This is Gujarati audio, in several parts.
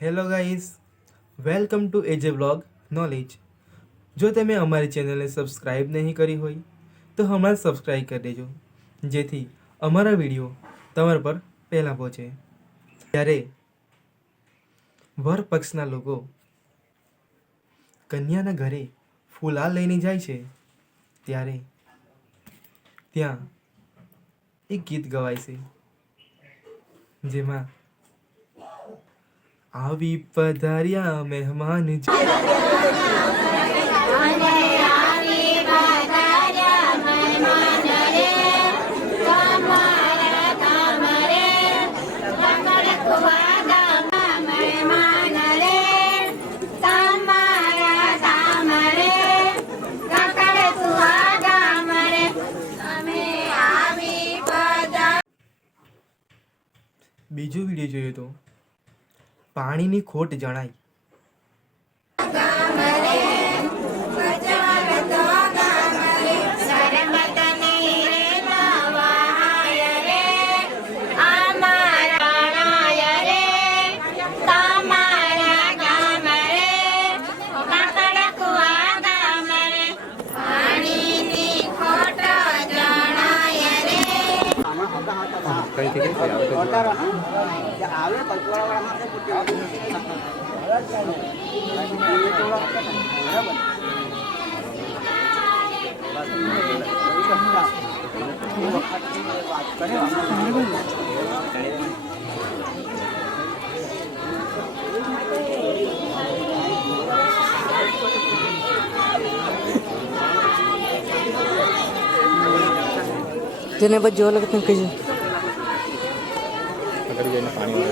Hello guys, welcome to AJ blog knowledge. જો તમે અમારી ચેનલને સબસ્ક્રાઈબ નહીં કરી હોય તો હમણાં જ સબસ્ક્રાઈબ કરી દેજો, જેથી અમારા વિડીયો તમારા પર પહેલાં પહોંચે. ત્યારે વર પક્ષના લોકો કન્યાના ઘરે ફુલાર લઈને જાય છે, ત્યારે ત્યાં એક ગીત ગવાય છે, જેમાં આવી પધાર્યા મહેમાન બીજો વિડીયો જોયો તો પાણીની ખોટ જણાય. જેને બસ જોવા લાગે કહીએ પાણી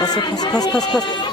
ખસ ખસ ખસ ખસ ખસ